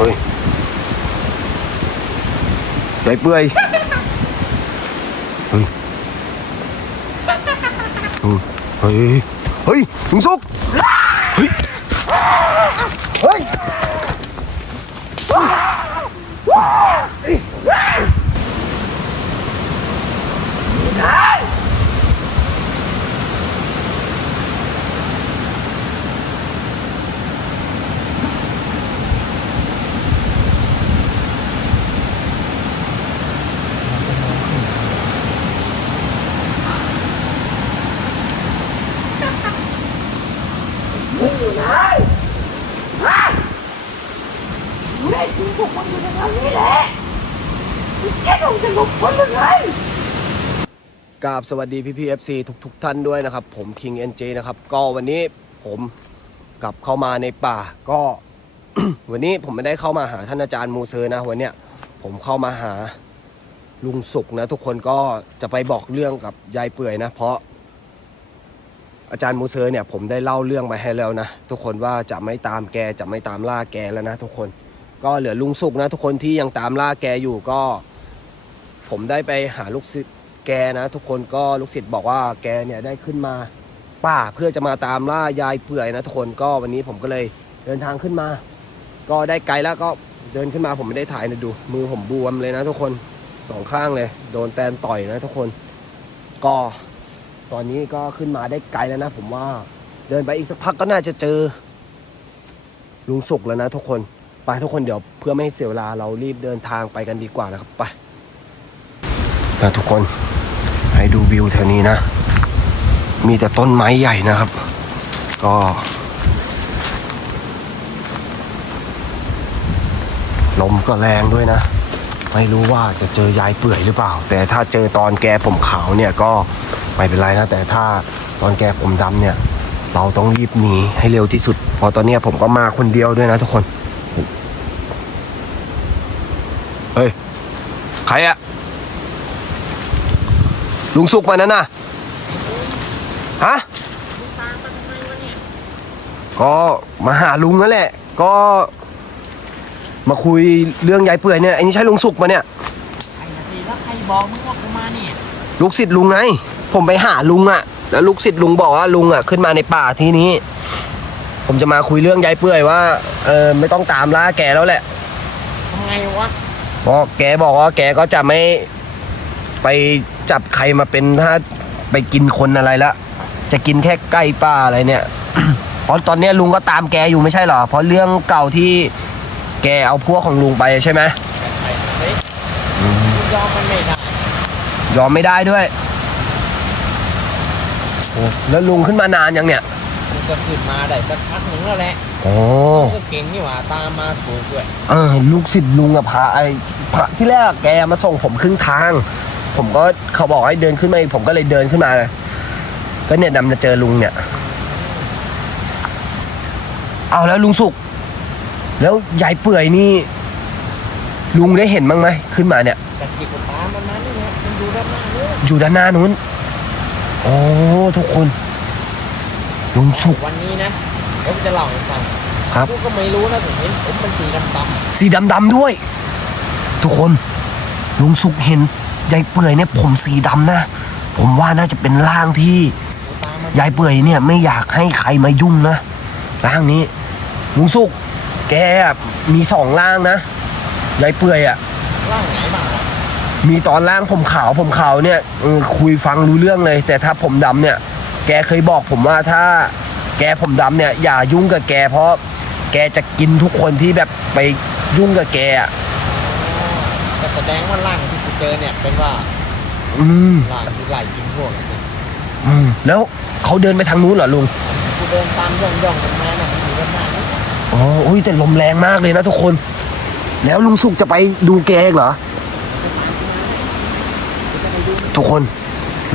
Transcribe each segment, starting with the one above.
เฮ้ยยายเปื่อยเฮ้ย เฮ้ยเฮ้ยลุงสุกเฮ้ยเฮ้ยแม่จริงพวกมันอยู่ในทางนี้แหละแค่ลงจะหลบพ้นยังไงกราบสวัสดีพี่พีเอฟซีทุกทุกๆท่านด้วยนะครับ ผม King NJ นะครับ ก็วันนี้ผมกลับเข้ามาในป่า ก็ วันนี้ผมไม่ได้เข้ามาหาท่านอาจารย์มูเซอร์นะ วันเนี้ยผมเข้ามาหาลุงสุกนะ ทุกคนก็จะไปบอกเรื่องกับยายเปื่อยนะ เพราะ อาจารย์มูเซอร์เนี่ยผมได้เล่าเรื่องไปให้แล้วนะ ทุกคนว่าจะไม่ตามแกจะไม่ตามล่าแกแล้วนะทุกคนก็เหลือลุงสุกนะ ทุกคนที่ยังตามล่าแกอยู่ก็ ผมได้ไปหาลูกศิษย์แกนะ ทุกคนก็ลูกศิษย์บอกว่าแกเนี่ยได้ขึ้นมาป่าเพื่อจะมาตามล่ายายเปื่อยนะทุกคนก็วันนี้ผมก็เลยเดินทางขึ้นมา ก็ได้ไกลแล้วก็เดินขึ้นมาผมไม่ได้ถ่ายนะดู มือผมบวมเลยนะ ทุกคนสองข้างเลย โดนแตนต่อยนะ ทุกคน ก็ ตอนนี้ก็ขึ้นมาได้ไกลแล้วนะ ผมว่าเดินไปอีกสักพักก็น่าจะเจอ ลุงสุกแล้วนะทุกคนไปทุกคนเดี๋ยวเพื่อไม่ให้เสียเวลาเรารีบเดินทางไปกันดีกว่านะครับไปนะทุกคนให้ดูวิวแถวนี้นะ มีแต่ต้นไม้ใหญ่นะครับ ก็ลมก็แรงด้วยนะ ไม่รู้ว่าจะเจอยายเปื่อยหรือเปล่า แต่ถ้าเจอตอนแกผมขาวเนี่ยก็ ไม่เป็นไรนะแต่ถ้าตอนแกผมดำเนี่ย เราต้องรีบหนีให้เร็วที่สุด เพราะตอนเนี้ยผมก็มาคนเดียวด้วยนะทุกคน เฮ้ย ใครอะลุงสุกมานั่นน่ะ ฮะก็มาหาลุงนั่นแหละ ก็มาคุยเรื่องยายเปื่อยเนี่ยไอ้นี่ใช่ลุงสุกมาเนี่ยใครนะพี่แล้วใครบอกมึงว่ากูมาเนี่ยลูกศิษย์ลุงไง ผมไปหาลุงอะแล้วลูกศิษย์ลุงบอกว่าลุงอะขึ้นมาในป่าที่นี้ ผมจะมาคุยเรื่องยายเปื่อยว่าเออไม่ต้องตามล่าแกแล้วแหละทำไงวะเพราะแกบอกว่าแกก็จะไม่ไปจับใครมาเป็นถ้าไปกินคนอะไรละ จะกินแค่ไก่ป่าอะไรเนี่ย เพราะตอนเนี้ยลุงก็ตามแกอยู่ไม่ใช่เหรอ เพราะเรื่องเก่าที่แกเอาพวกของลุงไปใช่ไหมใครเฮ้ยกูยอมมันไม่ได้ยอมไม่ได้ด้วย โอ้แล้วลุงขึ้นมานานยังเนี่ยกูก็ขึ้นมาได้สักพักหนึ่งแล้วแหละโอ้กูก็เก่งนี่หว่าตามมาถูกด้วยเออลูกศิษย์ลุงอะพาไอ้พระที่แรกแกมาส่งผมครึ่งทาง ผมก็เขาบอกให้เดินขึ้นมาอีกผมก็เลยเดินขึ้นมาก็เนี่ยดำจะเจอลุงเนี่ย เอาแล้วลุงสุก แล้วยายเปื่อยนี่ ลุงได้เห็นบ้างไหมขึ้นมาเนี่ยแต่ที่กูตามมันมานี่เนี่ยมันดูด้านหน้านู้นอยู่ด้านหน้านู้น โอ้ทุกคนลุงสุก วันนี้นะเดี๋ยวกูจะเล่าให้ฟังครับกูก็ไม่รู้นะถึงเห็นผมเป็นสีดำสีดำๆด้วย ทุกคนลุงสุกเห็นยายเปื่อยเนี่ยผมสีดำนะ ผมว่าน่าจะเป็นร่างที่ๆกูตามมันยายเปื่อยเนี่ยไม่อยากให้ใครมายุ่งนะร่างนี้ลุงสุกแกอะมีสองร่างนะยายเปื่อยอะร่างไหนบ้างวะ มีตอนล่างผมขาวผมขาวเนี่ยเออคุยฟังรู้เรื่องเลย แต่ถ้าผมดำเนี่ย แกเคยบอกผมว่าถ้าแกผมดำเนี่ย อย่ายุ่งกับแก เพราะแกจะกินทุกคนที่แบบไปยุ่งกับแกอะก็แสดงว่าร่างที่กูเจอเนี่ยเป็นว่าอืมร่างที่ไล่กินพวกนี้อืมแล้วเขาเดินไปทางนู้นเหรอลุงกูเดินตามย่องย่องๆกันมาน่ะมันอยู่ด้านหน้านู้นนะอ๋ออุ้ยแต่ลมแรงมากเลยนะทุกคน แล้วลุงสุกจะไปดูแกอีกเหรอ ทุกคน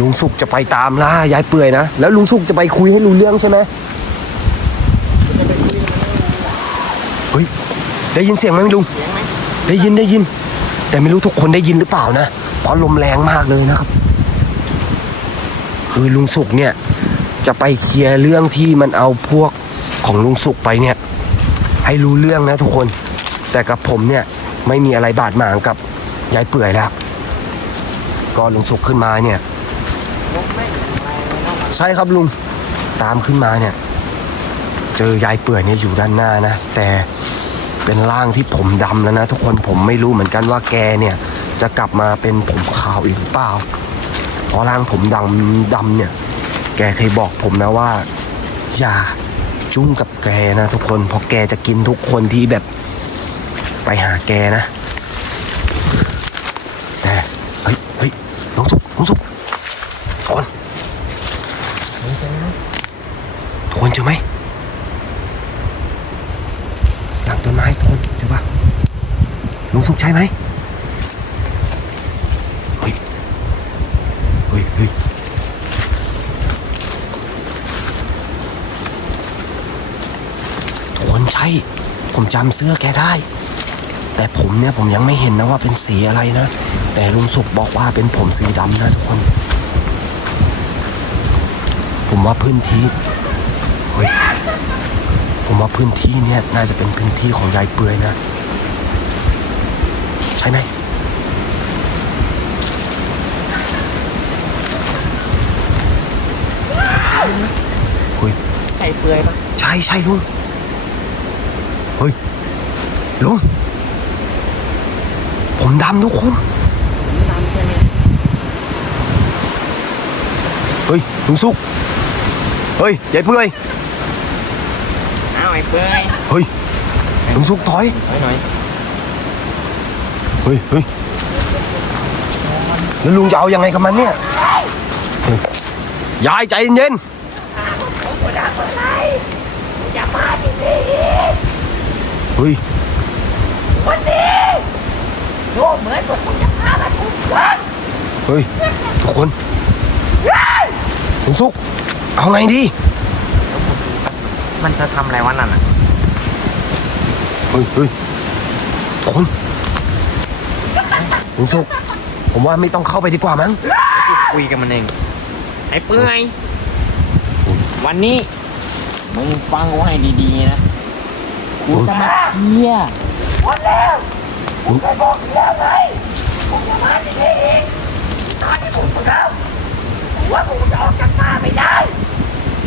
ลุงสุกจะไปตามล่ายายเปื่อยนะ แล้วลุงสุกจะไปคุยให้รู้เรื่องใช่ไหมเฮ้ยได้ยินเสียงไหมลุงได้ยินได้ยิน แต่ไม่รู้ทุกคนได้ยินหรือเปล่านะเพราะลมแรงมากเลยนะครับ คือลุงสุกเนี่ย จะไปเคลียร์เรื่องที่มันเอาพวกของลุงสุกไปเนี่ย ให้รู้เรื่องนะทุกคน แต่กับผมเนี่ยไม่มีอะไรบาดหมางกับยายเปื่อยแล้ว ก็ลุงสุกขึ้นมาเนี่ย ใช่ครับลุงตามขึ้นมาเนี่ย เจอยายเปื่อยเนี่ยอยู่ด้านหน้านะ แต่เป็นร่างที่ผมดำแล้วนะ ทุกคนผมไม่รู้เหมือนกันว่าแกเนี่ย จะกลับมาเป็นผมขาวอีกหรือเปล่าเพราะร่างผมดำดำเนี่ย แกเคยบอกผมนะว่า อย่าจุ้งกับแกนะทุกคนเพราะแกจะกินทุกคนที่แบบไปหาแกนะ แต่เฮ้ยเฮ้ย น้องสุกน้องสุกทุกคนเจอไหมหลังต้นไม้ทวนเจอปะลุงสุกใช่ไหมเฮ้ยเฮ้ยเฮ้ยทวนใช่ ผมจำเสื้อแกได้ แต่ผมเนี่ยผมยังไม่เห็นนะว่าเป็นสีอะไรนะ แต่ลุงสุกบอกว่าเป็นผมสีดำนะทุกคน ผมว่าพื้นที่เฮ้ยผมว่าพื้นที่เนี่ยน่าจะเป็นพื้นที่ของยายเปื่อยนะ ใช่ไหมเฮ้ยไข่เปื่อยปะใช่ใช่ลุงเฮ้ยลุง ผมดำทุกคนผมดำใช่ไหมเฮ้ยลุงสุก เฮ้ยยายเปื่อยอ้าวไอ้เปื่อยเฮ้ยลุงสุกถอยหน่อยหน่อยเฮ้ยเฮ้ยแล้วลุงจะเอายังไงกับมันเนี่ยเฮ้ยยายใจเย็นอย่ามาที่นี่ๆเฮ้ย วันนี้ ดูเหมือนว่าคุณจะพามาถูกทางเฮ้ย ทุกคนลุงสุก เอาไงดี มันจะทำอะไรวะนั่นอะ เฮ้ยเฮ้ยทุกคนลุงสุก ผมว่าไม่ต้องเข้าไปดีกว่ามั้ง คุยกับมันเอง ไอ้เปื่อยวันนี้มึงฟังกูให้ดีๆนะกูจะมาเคลียร์วันแล้ว ผมเคยบอกอยู่แล้วไงผมจะมาที่นี่อีกตอนที่ผมพูดแล้วว่าผมจะออกจากป่าไม่ได้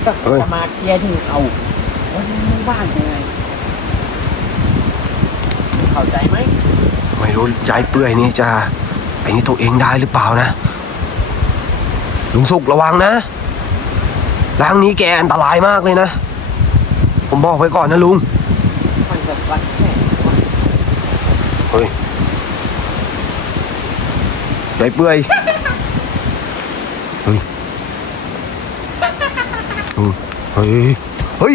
ก็จะมาเคลียร์ที่เอาวันนี้มึงบ้านยังไงเข้าใจไหมไม่รู้ยายเปื่อยนี่จะไอ้นี่ตัวเองได้หรือเปล่านะ ลุงสุกระวังนะร่างนี้แกอันตรายมากเลยนะ ผมบอกไว้ก่อนนะลุง มันจะวัดแค่ว่า เฮ้ย ยายเปื่อยเฮ้ยอืมเฮ้ยเฮ้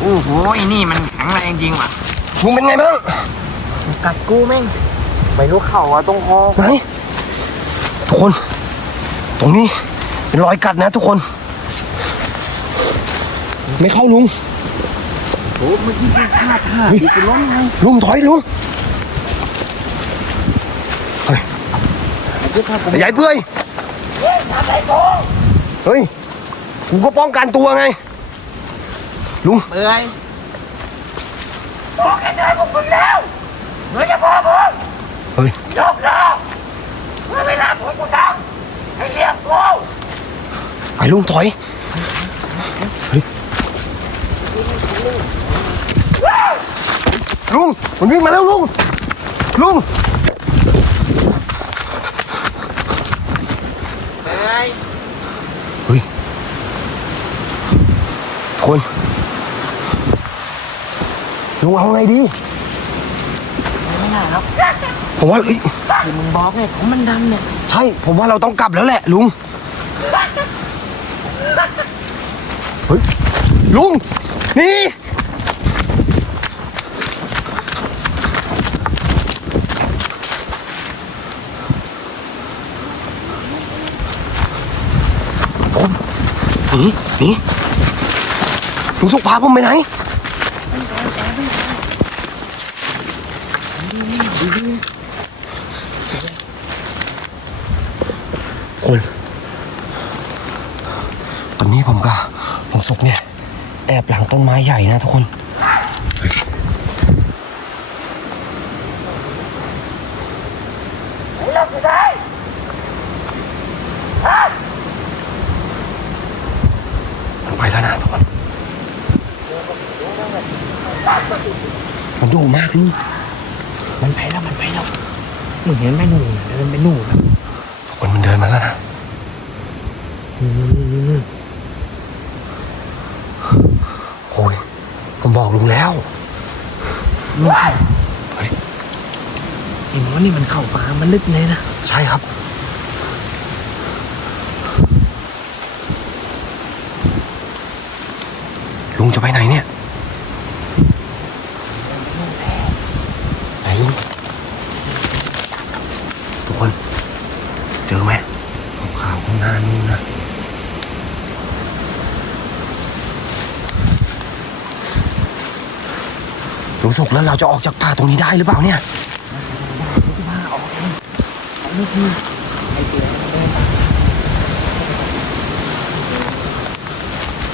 โอ้โหไอ้นี่มันแข็งแรงจริงว่ะลุงเป็นไงบ้างกัดกูแม่งไม่รู้เข่าอะตรงคอไหนทุกคน ตรงนี้เป็นรอยกัดนะทุกคน ไม่เข้าลุงโอ้เมื่อกี้กูพลาดท่าดิกูล้มไงลุงถอยลุงไอ้ที่พากูยายเปื่อยเฮ้ยทำอะไรผมเฮ้ยกูก็ป้องกันตัวไง ลุงเปื่อยบอกกันเลยพวกคุณแล้วเหมือนจะพอผมเฮ้ยยกเลิกเมื่อเวลาผมกูทำให้เรียกกูไปลุงถอยเฮ้ยลุงมันวิ่งมาแล้วลุงลุงเปื่อยเฮ้ยคน ลุงเอาไงดีไม่น่าครับผมว่าเอ้ยที่มึงบอกเนี่ยของมันดำเนี่ยใช่ผมว่าเราต้องกลับแล้วแหละ ลุงเฮ้ยลุงนี่ทุกคนหนีหนีลุงสุกพาผมไปไหน คน ตอนนี้ผมกับลุงสุกเนี่ย แอบหลังต้นไม้ใหญ่นะทุกคน ไอ้เราอยู่ไหนฮะ ไปแล้วนะทุกคน มันดุมากลุง มันไปแล้วมันไปแล้วมึงเห็นไหมหนูเดินไปหนูน ทุกค นมันเดินมาแล้วนะโอ้ยผมบอกลุงแล้วลุงเฮ้ยเห็นว่านี่มันเข้าป่ามันลึกเลยนะใช่ครับ ลุงจะไปไหนเนี่ย ลุงสุกแล้วเราจะออกจากป่าตรงนี้ได้หรือเปล่าเนี่ย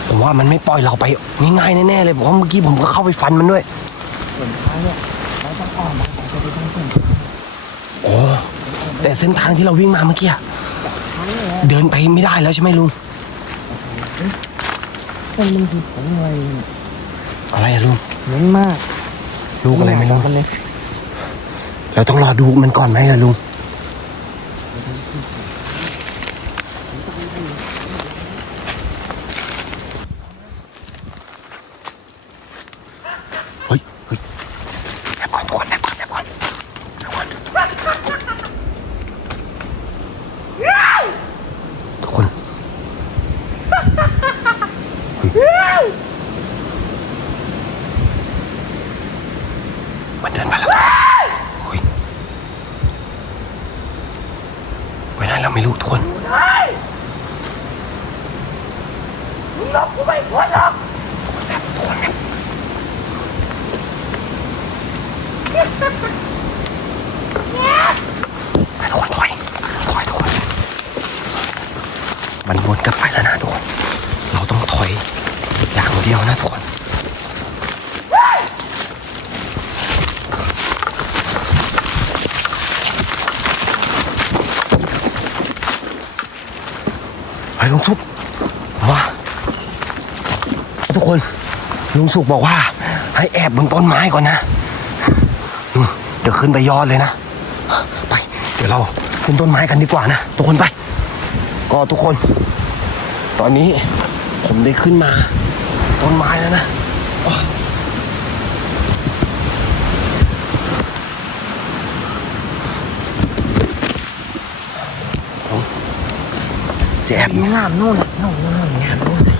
ผมว่ามันไม่ปล่อยเราไปง่ายๆแน่ๆเลยเพราะว่าเมื่อกี้ผมก็เข้าไปฟันมันด้วยโอ้แต่เส้นทางที่เราวิ่งมาเมื่อกี้เดินไปไม่ได้แล้วใช่ไหมลุงมันมันคือผงอะไรอะไรอะลุงเหม็นมาก ลูกอะไรไม่รู้กันเลยเราต้องรอดูมันก่อนไหมอะลุง เฮ้ย เฮ้ยแอบก่อนทุกคนแอบก่อนแอบก่อนแอบก่อนทุกคนเฮ้ยมันเดินไปแล้วเฮ้ยไปไหนแล้วไม่รู้ทุกคน อยู่ไหนมึงหลบกูไม่พ้นหรอก ไปทุกคนถอยถอยทุกคน มันวนกลับไปแล้วนะทุกคน เราต้องถอยอย่างเดียวนะทุกคนไปลุงสุกมาทุกคนลุงสุกบอกว่า ให้แอบบนต้นไม้ก่อนนะ เดี๋ยวขึ้นไปยอดเลยนะ ไป เดี๋ยวเราขึ้นต้นไม้กันดีกว่านะ ทุกคนไป ก็ทุกคน ตอนนี้ผมได้ขึ้นมา ต้นไม้แล้วนะแจะแอบงามโน่นน่ะโน่นโน่นงามโน่น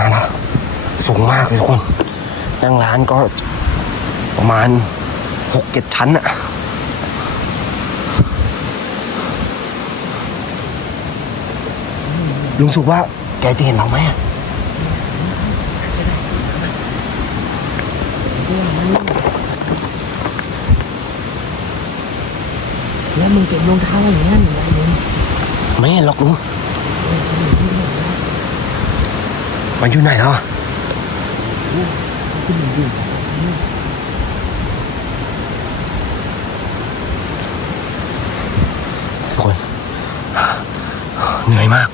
มาแล้วสูงมากเลยทุกคน นั่งร้านก็ประมาณหกเจ็ดชั้นอะลุงสุกว่าแกจะเห็นเราไหมอะแล้วมึงเก็บรองเท้าไว้อย่างนั้นเหรอมึงไม่เห็นหรอกลุง มันอยู่ไหนแล้วอะทุกคน เหนื่อยมาก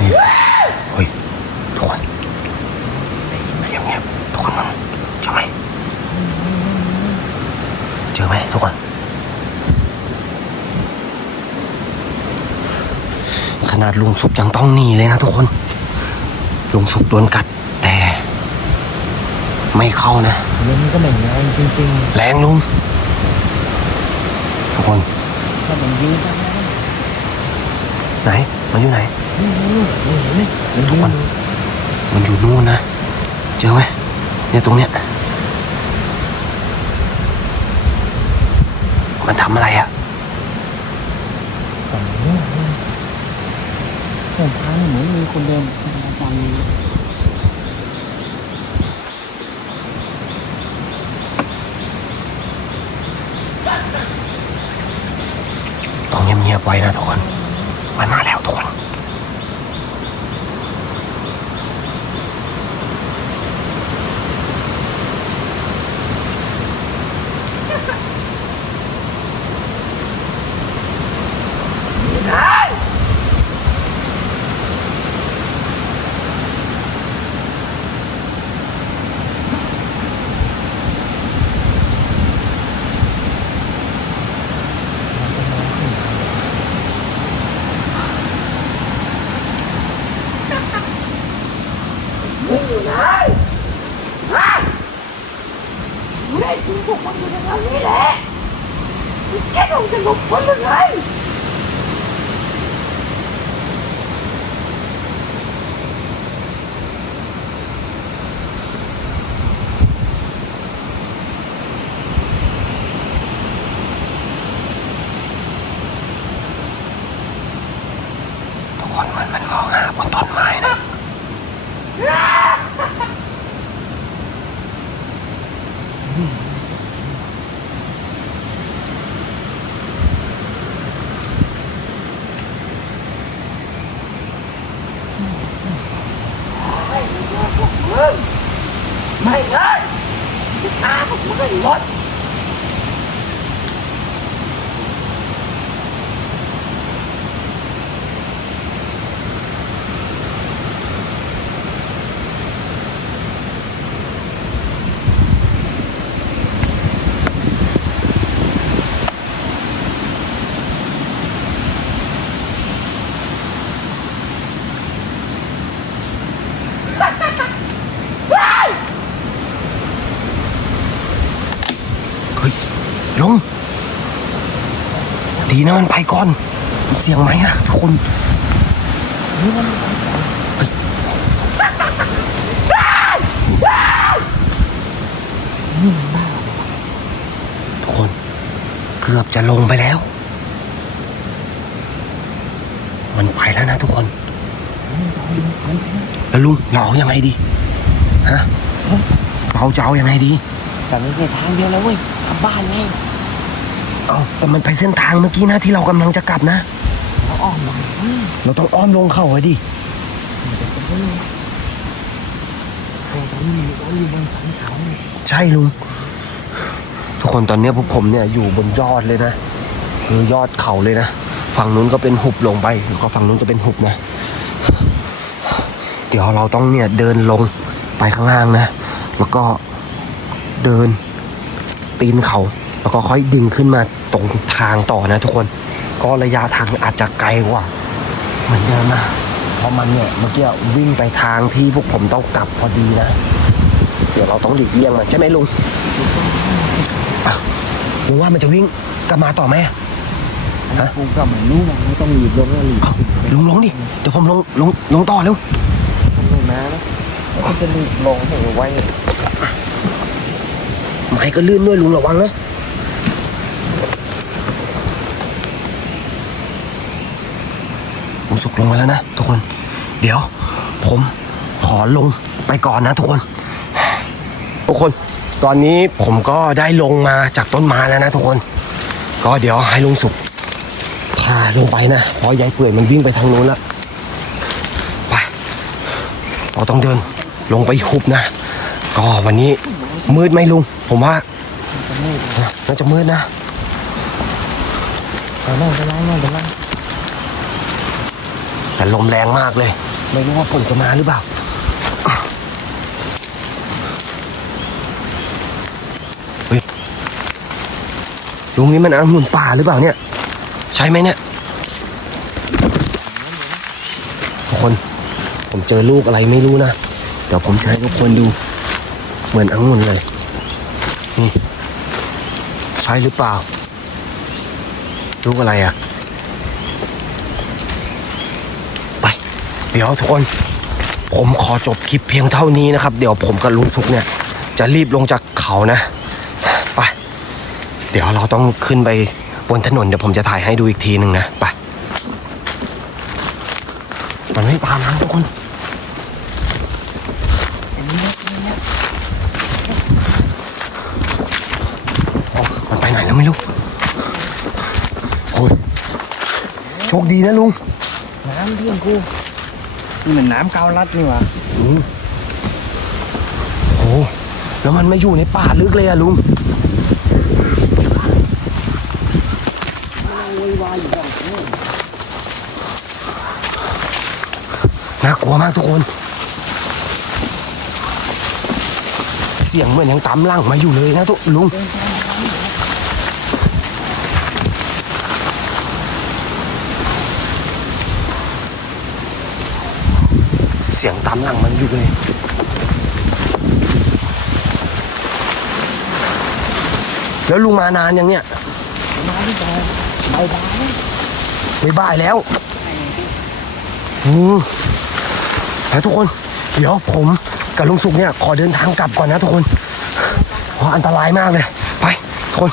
นี่เฮ้ย ทุกคนเงียบๆทุกคนมองเจอไหม เจอไหมทุกคน ข นาดลุงสุกยังต้องหนีเลยนะทุกคน ลุงสุกโดนกัดแต่ ไม่เข้านะลมก็ไม่แรงจริงแรงลุงทุกคนๆถ้ามันยืดได้ไหน มันอยู่ไหนทุกคน มันอยู่นู่นนะ เจอไหมเนี่ยตรงเนี้ย มันทำอะไรอะ ผมพาเหมือนมีคนเดินประจารยนะต้องเงียบๆไว้นะทุกคน มันมาแล้วทุกคน มึงอยู่ไหนฮะ มึงได้ยินพวกมันอยู่ในนั้นนี่แหละมึงแค่ต้องจะหลบพ้นยังไง ทุกคนมันมันมองหาบนต้นไม้นะ ไม่เลยจะ ตามพวกมึงให้หมด เฮ้ยลุง ดีนะมันไปก่อน เสียงไหมอะทุกคนทุกคน เกือบจะลงไปแล้ว มันไปแล้วนะทุกคน แล้วลุงเราเอายังไงดี ฮะ เราจะเอายังไงดี แต่ไม่ใช่ทางเดียวแล้วเว้ยกลับบ้านไง เอาแต่มันไปเส้นทางเมื่อกี้นะที่เรากำลังจะกลับนะ เราอ้อมมาเฮ้ยเราต้องอ้อมลงเขาไว้ดิใครตอนนี้เราอยู่บนสันเขาเนี่ยใช่ลุง ทุกคนตอนเนี้ยพวกผมเนี่ยอยู่บนยอดเลยนะคือยอดเขาเลยนะ ฝั่งนู้นก็เป็นหุบลงไปแล้วก็ฝั่งนู้นก็เป็นหุบนะ เดี๋ยวเราต้องเนี่ยเดินลงไปข้างล่างนะ แล้วก็เดินตีนเขา แล้วก็ค่อยดึงขึ้นมาตรงทางต่อนะทุกคน ก็ระยะทางอาจจะไกลกว่า เหมือนเดิมนะเพราะมันเนี่ยเมื่อกี้วิ่งไปทางที่พวกผมต้องกลับพอดีนะ เดี๋ยวเราต้องหลีกเลี่ยงมันใช่ไหมลุงอ้าวลุงว่ามันจะวิ่งกลับมาต่อไหมอะฮะกูก็เหมือนนู้นนะไม่ต้องรีบลงแล้วรีบอ้าวลุงลงดิเดี๋ยวผมลงลงลงต่อเร็วลงมาแล้วก็จะรีบลงให้ไว้ไม้ก็ลื่นด้วยลุงระวังนะลุง สุกลงมาแล้วนะทุกคน เดี๋ยว ผมขอลงไปก่อนนะทุกคน ทุกคน ตอนนี้ผมก็ได้ลงมาจากต้นไม้แล้วนะทุกคน ก็เดี๋ยวให้ลุงสุกพาลงไปนะเพราะยายเปื่อยมันวิ่งไปทางนู้นแล้วไปเราต้องเดินลงไปหุบนะ ก็วันนี้มืดไหมลุง ผมว่าม่น่าจะมืดนะแต่ไม่เป็นไรไม่เป็นไร แต่ลมแรงมากเลย ไม่รู้ว่าฝนจะมาหรือเปล่า เฮ้ยลุงนี่มันองุ่นป่าหรือเปล่าเนี่ย ใช่ไหมเนี่ยทุกคน ผมเจอลูกอะไรไม่รู้นะ เดี๋ยวผมจะให้ทุกคนดู เหมือนองุ่นเลยนี่ใช่หรือเปล่า ลูกอะไรอะ เดี๋ยวทุกคนผมขอจบคลิปเพียงเท่านี้นะครับ เดี๋ยวผมกับลุงสุกเนี่ย จะรีบลงจากเขานะไปเดี๋ยวเราต้องขึ้นไปบนถนนเดี๋ยวผมจะถ่ายให้ดูอีกทีหนึ่งนะไปมันไม่ตามนะทุกคนมันไปไหนแล้วไม่รู้โอ้ยโชคดีนะลุงน้ำเพื่อนกู นี่มันน้ำเกาลัดนี่หวะอืมโอ้แล้วมันไมาอยู่ในป่าลึกเลยอะลุงน่ากลัวมากทุกคน เสียงเหมือนยังตามล่างมาอยู่เลยนะทุกลุง เสียงตามหลังมันอยู่เลยแล้วลุงมานานยังเนี่ยมาที่ต่อใบายไม่บ่ายแล้วอืมแล้วทุกคน เดี๋ยวผมกับลุงสุกเนี่ย ขอเดินทางกลับก่อนนะทุกคนเพราะอันตรายมากเลย ไปทุกคน